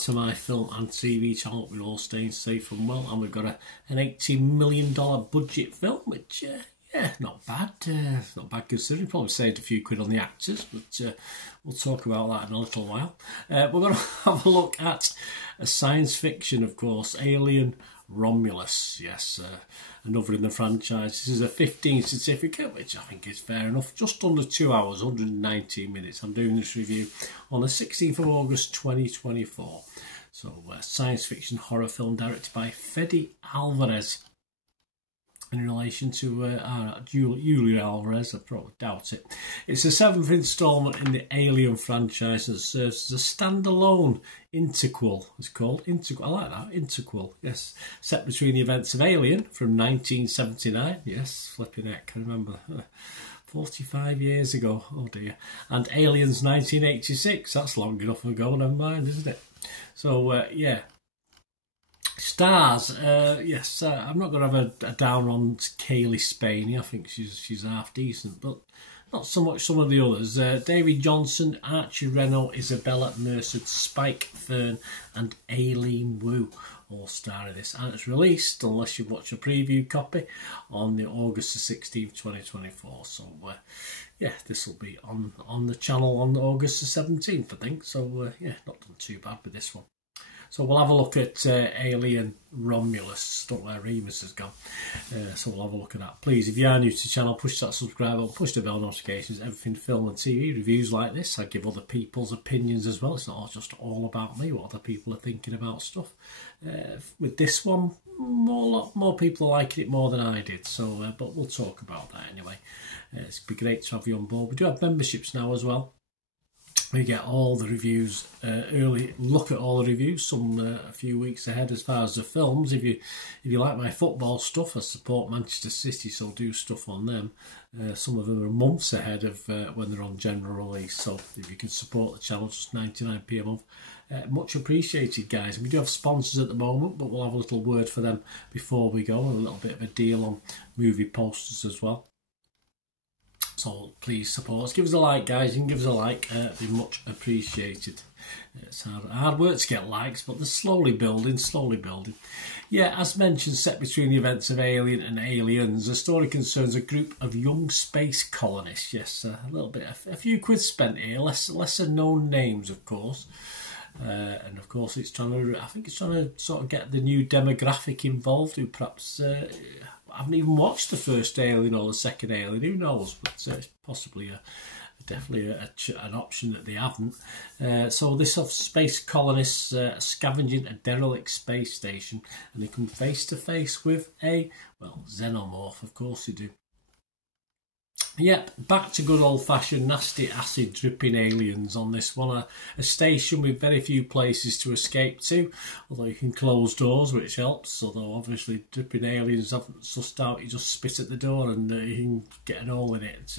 to my film and TV channel. We're all staying safe and well, and we've got an $18 million budget film, which, yeah, not bad. Not bad considering. Probably saved a few quid on the actors, but we'll talk about that in a little while. We're going to have a look at a science fiction, of course, Alien Romulus. Yes, another in the franchise. This is a 15 certificate, which I think is fair enough. Just under 2 hours, 119 minutes. I'm doing this review on the 16th of August 2024. So, science fiction horror film directed by Fede Alvarez. In relation to Julia Alvarez, I probably doubt it. It's the 7th instalment in the Alien franchise and serves as a standalone interquel. It's called interquel. I like that, interquel. Yes, set between the events of Alien from 1979. Yes, flipping heck, I remember. 45 years ago. Oh dear. And Aliens 1986. That's long enough ago. Never mind, isn't it? So yeah. Stars, yes, I'm not going to have a down on Kaylee Spaney. I think she's half decent, but not so much some of the others. David Johnson, Archie Reno, Isabella Merced, Spike Fern and Aileen Wu all star in this. And it's released, unless you watch a preview copy, on the August the 16th, 2024. So, yeah, this will be on the channel on August the 17th, I think. So, yeah, not done too bad with this one. So we'll have a look at Alien Romulus. Don't know where Remus has gone. So we'll have a look at that. Please, if you are new to the channel, push that subscribe button, push the bell notifications. Everything film and TV reviews like this. I give other people's opinions as well. It's not just all about me, what other people are thinking about stuff. With this one, a lot more people are liking it more than I did. So, but we'll talk about that anyway. It's be great to have you on board. We do have memberships now as well. We get all the reviews early. Look at all the reviews, some a few weeks ahead as far as the films. If you like my football stuff, I support Manchester City, so do stuff on them. Some of them are months ahead of when they're on general release. So if you can support the channel, just 99p a month, much appreciated, guys. And we do have sponsors at the moment, but we'll have a little word for them before we go. A little bit of a deal on movie posters as well. So please support us. Give us a like, guys. You can give us a like. It'd be much appreciated. It's hard work to get likes, but they're slowly building, slowly building. Yeah, as mentioned, set between the events of Alien and Aliens, the story concerns a group of young space colonists. Yes, a little bit, a few quid spent here. Lesser known names, of course. And of course, I think it's trying to sort of get the new demographic involved, who perhaps haven't even watched the first Alien or the second Alien. Who knows? But it's possibly definitely an option that they haven't. So this of space colonists scavenging a derelict space station, and they come face to face with a xenomorph. Of course they do. Yep, back to good old-fashioned nasty acid dripping aliens on this one. A station with very few places to escape to, although you can close doors, which helps. Although obviously dripping aliens haven't sussed out, you just spit at the door and you can get an hole in it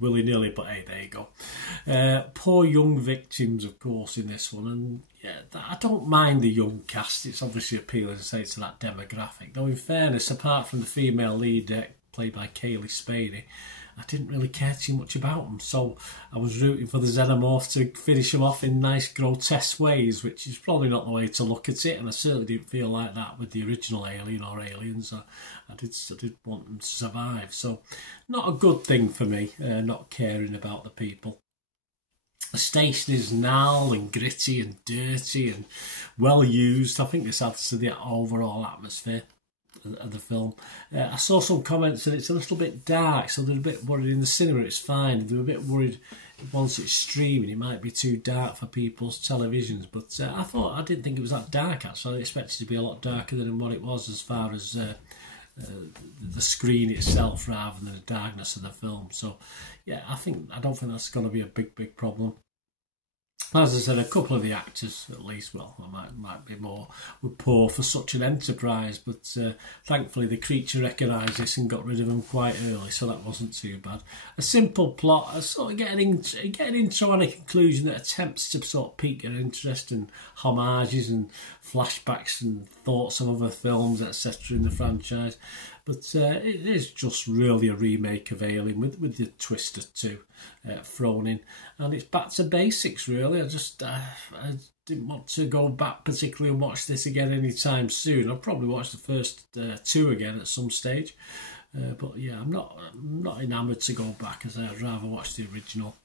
willy-nilly. But hey, there you go. Poor young victims, of course, in this one. And yeah, I don't mind the young cast. It's obviously appealing, to say, to that demographic. Though in fairness, apart from the female lead played by Kaylee Spaney, I didn't really care too much about them, so I was rooting for the xenomorph to finish them off in nice grotesque ways, which is probably not the way to look at it, and I certainly didn't feel like that with the original Alien or Aliens. I did want them to survive, so not a good thing for me, not caring about the people. The station is gnarled and gritty and dirty and well used. I think this adds to the overall atmosphere of the film. I saw some comments that it's a little bit dark, so they're a bit worried in the cinema it's fine. They're a bit worried once it's streaming it might be too dark for people's televisions, but I didn't think it was that dark actually. I expected it to be a lot darker than what it was as far as the screen itself rather than the darkness of the film. So yeah, I don't think that's going to be a big problem. As I said, a couple of the actors, at least, well, might be more, were poor for such an enterprise, but thankfully the creature recognised this and got rid of them quite early, so that wasn't too bad. A simple plot, a sort of get an intro and a conclusion that attempts to sort of pique your interest, and homages and flashbacks and thoughts of other films, etc. in the franchise. But it is just really a remake of Alien with the twist or two thrown in, and it's back to basics really. didn't want to go back particularly and watch this again anytime soon. I'll probably watch the first 2 again at some stage. But yeah, I'm not enamoured to go back, as I'd rather watch the original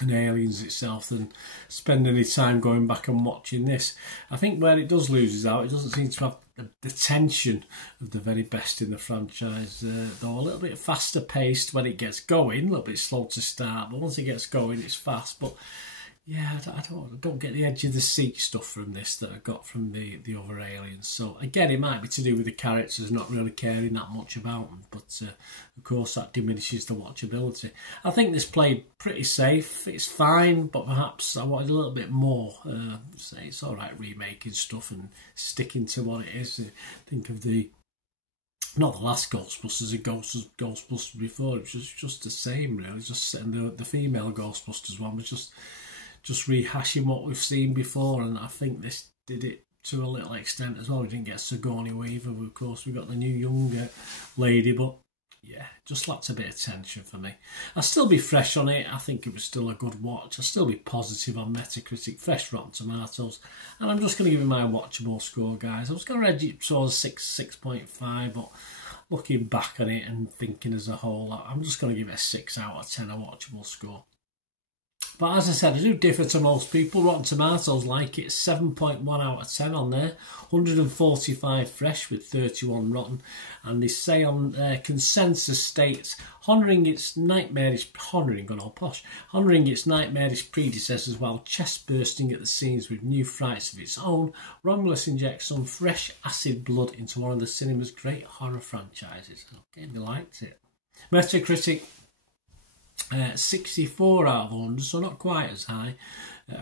and Aliens itself than spend any time going back and watching this. I think where it does lose out, it doesn't seem to have the tension of the very best in the franchise, though a little bit faster paced when it gets going, a little bit slow to start, but once it gets going it's fast. But yeah, I don't get the edge of the seat stuff from this that I got from the other Aliens. So again, it might be to do with the characters not really caring that much about them, but of course that diminishes the watchability. I think this played pretty safe. It's fine, but perhaps I wanted a little bit more. Say it's all right remaking stuff and sticking to what it is. Think of not the last Ghostbusters, Ghostbusters before. It was just the same, really. Just and the female Ghostbusters one was just rehashing what we've seen before, and I think this did it to a little extent as well. We didn't get Sigourney Weaver, of course. We got the new young lady, but yeah, just lacked a bit of tension for me. I'll still be fresh on it. I think it was still a good watch. I'll still be positive on Metacritic, fresh Rotten Tomatoes, and I'm just going to give it my watchable score, guys. I was going to rate it towards 6.5, but looking back on it and thinking as a whole, I'm just going to give it a 6 out of 10, a watchable score. But as I said, I do differ to most people. Rotten Tomatoes like it, 7.1 out of 10 on there, 145 fresh with 31 rotten, and they say on consensus states honouring its nightmarish predecessors while chest bursting at the seams with new frights of its own. Romulus injects some fresh acid blood into one of the cinema's great horror franchises. Okay, they liked it. Metacritic. 64 out of 100, so not quite as high,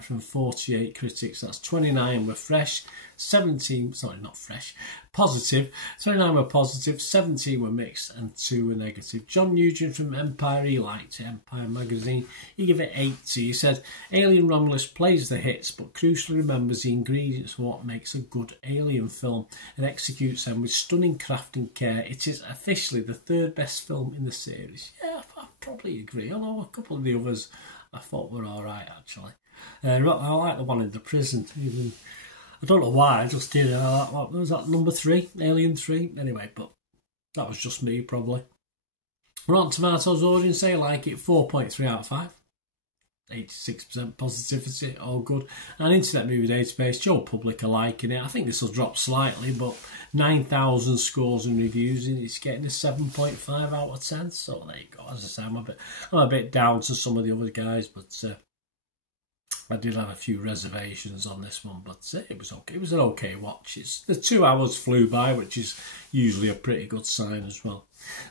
from 48 critics. That's 29 were fresh, 17, sorry, not fresh, positive. 29 were positive, 17 were mixed, and 2 were negative. John Nugent from Empire, he liked it, Empire magazine. He gave it 80. He said, Alien Romulus plays the hits, but crucially remembers the ingredients of what makes a good Alien film and executes them with stunning craft and care. It is officially the 3rd best film in the series. Yeah, I probably agree, although a couple of the others I thought were alright, actually. I like the one in the prison. Even I don't know why, I just did. What was that, number 3? Alien 3? Anyway, but that was just me, probably. Rotten Tomatoes audience, they like it, 4.3 out of 5. 86% positivity, all good. And Internet Movie Database, Joe Public are liking it. I think this will drop slightly, but 9,000 scores and reviews, and it's getting a 7.5 out of 10. So there you go. As I say, I'm a bit down to some of the other guys, but I did have a few reservations on this one, but it was okay. It was an okay watch. The 2 hours flew by, which is usually a pretty good sign as well.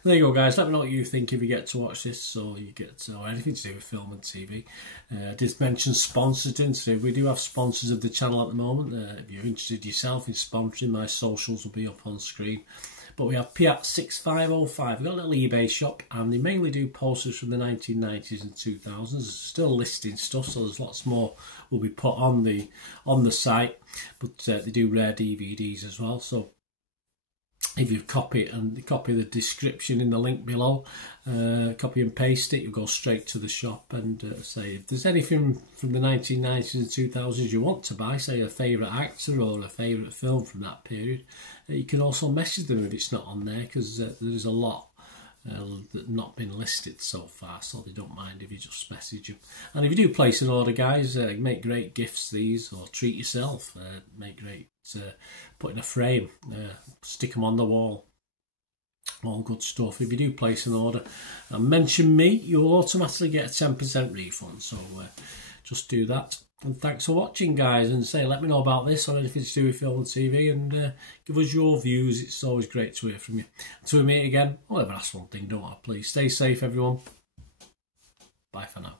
There you go, guys. Let me know what you think if you get to watch this, or you get to, or anything to do with film and TV. I did mention sponsors, didn't I? We do have sponsors of the channel at the moment. If you're interested yourself in sponsoring, my socials will be up on screen. But we have Piat6505. We've got a little eBay shop, and they mainly do posters from the 1990s and 2000s. There's still listing stuff, so there's lots more will be put on the site. But they do rare DVDs as well. So if you copy the description in the link below, copy and paste it, you'll go straight to the shop. And say if there's anything from the 1990s and 2000s you want to buy, say a favourite actor or a favourite film from that period, you can also message them if it's not on there, because there's a lot that not been listed so far, so they don't mind if you just message them. And if you do place an order, guys, make great gifts these, or treat yourself. Make great, put in a frame, stick them on the wall. All good stuff. If you do place an order and mention me, you'll automatically get a 10% refund. So just do that. And thanks for watching, guys. And let me know about this or anything to do with film and TV, and give us your views. It's always great to hear from you. Until we meet again, I'll ever ask one thing, don't I? Please stay safe, everyone. Bye for now.